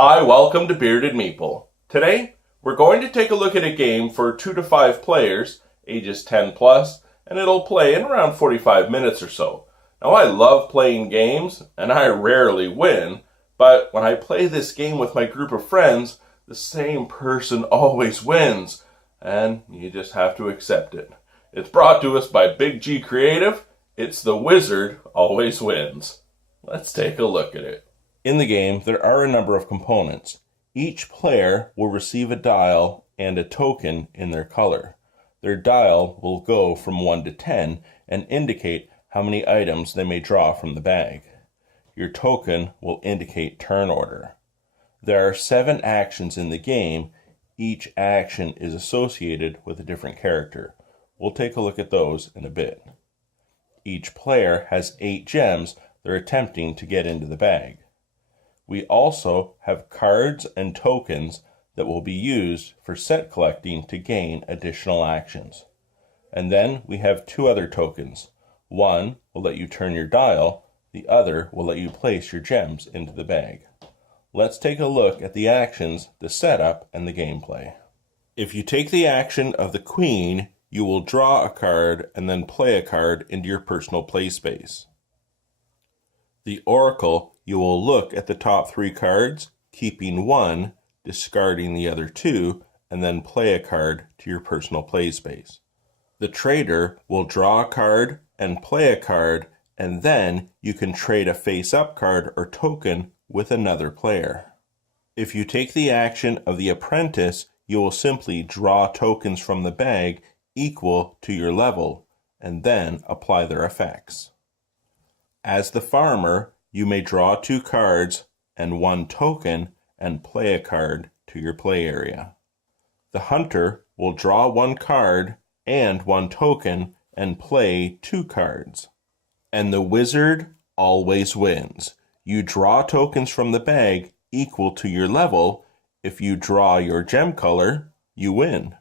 Hi, welcome to Bearded Meeple. Today, we're going to take a look at a game for 2 to 5 players, ages 10 plus, and it'll play in around 45 minutes or so. Now, I love playing games, and I rarely win, but when I play this game with my group of friends, the same person always wins, and you just have to accept it. It's brought to us by Big G Creative. It's The Wizard Always Wins. Let's take a look at it. In the game, there are a number of components. Each player will receive a dial and a token in their color. Their dial will go from 1 to 10 and indicate how many items they may draw from the bag. Your token will indicate turn order. There are 7 actions in the game. Each action is associated with a different character. We'll take a look at those in a bit. Each player has 8 gems they're attempting to get into the bag. We also have cards and tokens that will be used for set collecting to gain additional actions. And then we have 2 other tokens. One will let you turn your dial, the other will let you place your gems into the bag. Let's take a look at the actions, the setup, and the gameplay. If you take the action of the Queen, you will draw a card and then play a card into your personal play space. The Oracle, you will look at the top 3 cards, keeping 1, discarding the other 2, and then play a card to your personal play space. The Trader will draw a card and play a card, and then you can trade a face-up card or token with another player. If you take the action of the Apprentice, you will simply draw tokens from the bag equal to your level, and then apply their effects. As the Farmer, you may draw 2 cards and 1 token and play a card to your play area. The Hunter will draw 1 card and 1 token and play 2 cards. And the Wizard always wins. You draw tokens from the bag equal to your level. If you draw your gem color, you win.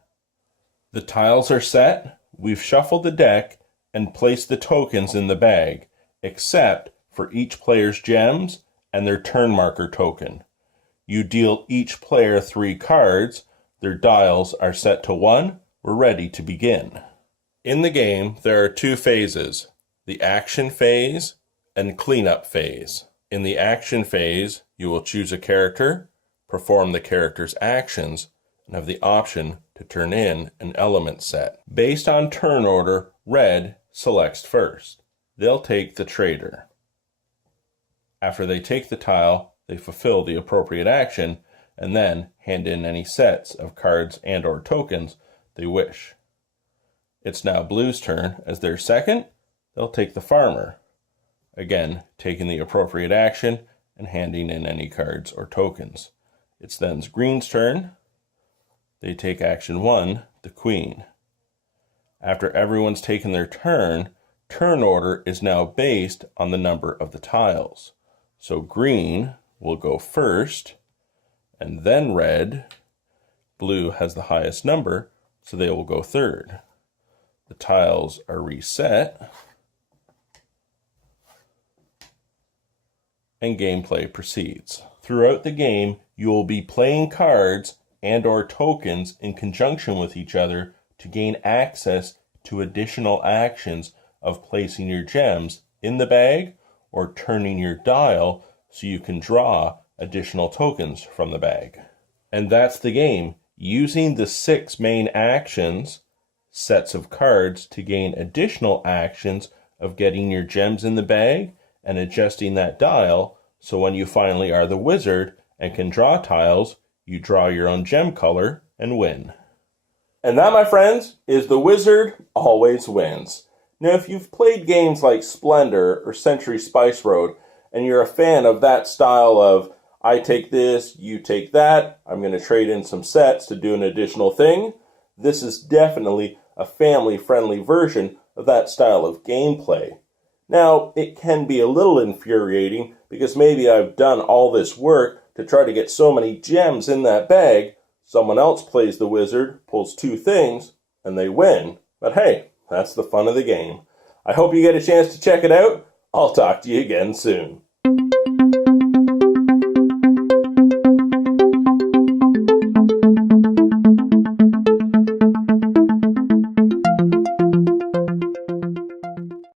The tiles are set. We've shuffled the deck and placed the tokens in the bag, except for each player's gems and their turn marker token. You deal each player 3 cards. Their dials are set to 1. We're ready to begin. In the game, there are 2 phases, the action phase and cleanup phase. In the action phase, you will choose a character, perform the character's actions, and have the option to turn in an element set. Based on turn order, Red selects first. They'll take the Trader. After they take the tile, they fulfill the appropriate action and then hand in any sets of cards and or tokens they wish. It's now Blue's turn. As their second, they'll take the Farmer. Again, taking the appropriate action and handing in any cards or tokens. It's then Green's turn. They take action 1, the Queen. After everyone's taken their turn, turn order is now based on the number of the tiles. So Green will go first, and then Red. Blue has the highest number, so they will go third. The tiles are reset, and gameplay proceeds. Throughout the game, you will be playing cards and or tokens in conjunction with each other to gain access to additional actions of placing your gems in the bag or turning your dial so you can draw additional tokens from the bag. And that's the game, using the 6 main actions, sets of cards to gain additional actions of getting your gems in the bag and adjusting that dial so when you finally are the wizard and can draw tiles, you draw your own gem color and win. And that, my friends, is The Wizard Always Wins. Now, if you've played games like Splendor or Century Spice Road, and you're a fan of that style of, I take this, you take that, I'm going to trade in some sets to do an additional thing, this is definitely a family-friendly version of that style of gameplay. Now, it can be a little infuriating because maybe I've done all this work to try to get so many gems in that bag, someone else plays the wizard, pulls 2 things, and they win. But hey, that's the fun of the game. I hope you get a chance to check it out. I'll talk to you again soon.